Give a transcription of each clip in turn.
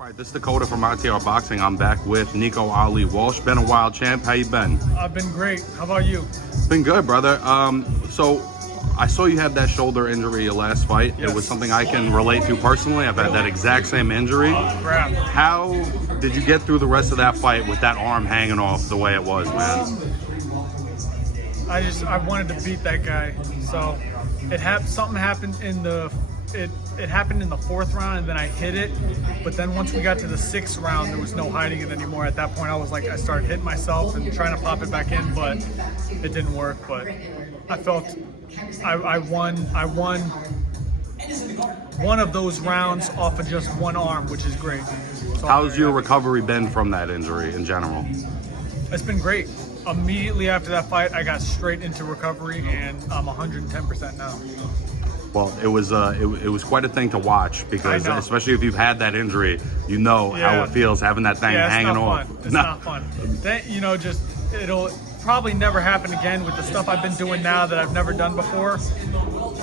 All right, this is Dakota from ITRBoxing. I'm back with Nico Ali Walsh. Been a while, champ. How you been? I've been great. How about you? Been good, brother. So I saw you have that shoulder injury your last fight. Yes. It was something I can relate to personally. I've had that exact same injury. Crap. How did you get through the rest of that fight with that arm hanging off the way it was, man? I wanted to beat that guy. So something happened in the it happened in the fourth round, and then I hit it. But then once we got to the sixth round, there was no hiding it anymore. At that point, I started hitting myself and trying to pop it back in, but it didn't work. But I felt I won one of those rounds off of just one arm, which is great. So How's your recovery been from that injury in general? It's been great. Immediately after that fight, I got straight into recovery, and I'm 110% now. Well, it was quite a thing to watch because especially if you've had that injury, you know how it feels having that thing hanging off. It's not fun. That, it'll probably never happen again with the stuff I've been doing now that I've never done before.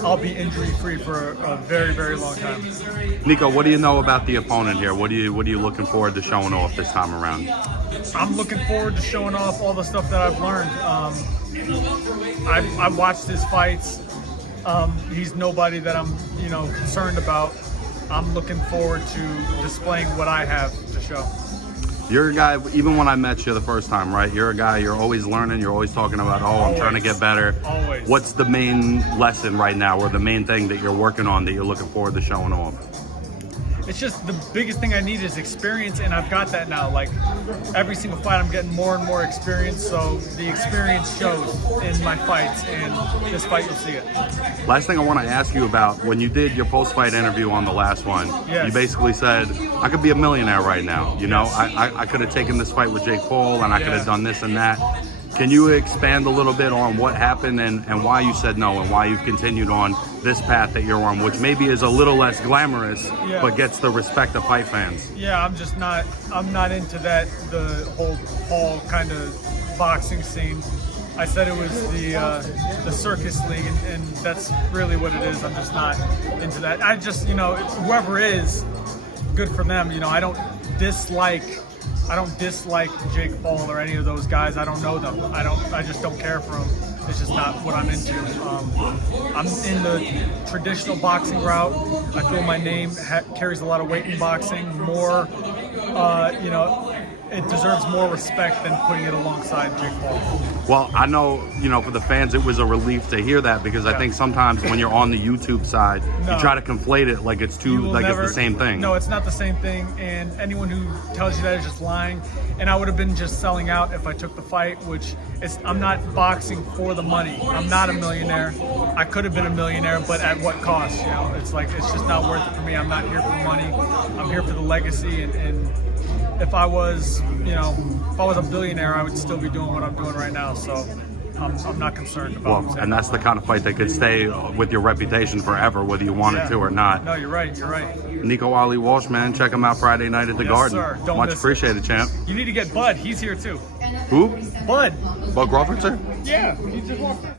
I'll be injury free for a very, very long time. Nico, what do you know about the opponent here? What are you looking forward to showing off this time around? I'm looking forward to showing off all the stuff that I've learned. I've watched his fights. He's nobody that I'm, concerned about. I'm looking forward to displaying what I have to show. You're a guy, even when I met you the first time, right? You're a guy, you're always learning, you're always talking about, I'm trying to get better. Always. What's the main lesson right now, or the main thing that you're working on that you're looking forward to showing off? It's just the biggest thing I need is experience, and I've got that now. Like, every single fight, I'm getting more and more experience, so the experience shows in my fights, and this fight, you'll see it. Last thing I want to ask you about, when you did your post-fight interview on the last one, you basically said, I could be a millionaire right now. I could have taken this fight with Jake Paul, and I could have done this and that. Can you expand a little bit on what happened and why you said no, and why you've continued on this path that you're on, which maybe is a little less glamorous, but gets the respect of fight fans? Yeah, I'm not into that, the whole Paul kind of boxing scene. I said it was the circus league, and that's really what it is. I'm just not into that. I just, whoever is, good for them. I don't dislike Jake Paul or any of those guys. I don't know them. I just don't care for them. It's just not what I'm into. I'm in the traditional boxing route. I feel my name carries a lot of weight in boxing. More, it deserves more respect than putting it alongside Jake Paul. Well, I know, for the fans, it was a relief to hear that, because I think sometimes when you're on the YouTube side, you try to conflate it like it's it's the same thing. No, it's not the same thing, and anyone who tells you that is just lying. And I would have been just selling out if I took the fight, I'm not boxing for the money. I'm not a millionaire. I could have been a millionaire, but at what cost? It's just not worth it for me. I'm not here for the money. I'm here for the legacy, and if I was a billionaire, I would still be doing what I'm doing right now. So I'm not concerned about it. And that's the kind of fight that could stay with your reputation forever, whether you want it to or not. No, you're right. Nico Ali Walsh, man, check him out Friday night at the Garden. Sir. Don't Much miss appreciated, champ. You need to get Bud. He's here too. Who? Bud. Bud Crawford, sir? Yeah, he just walked in.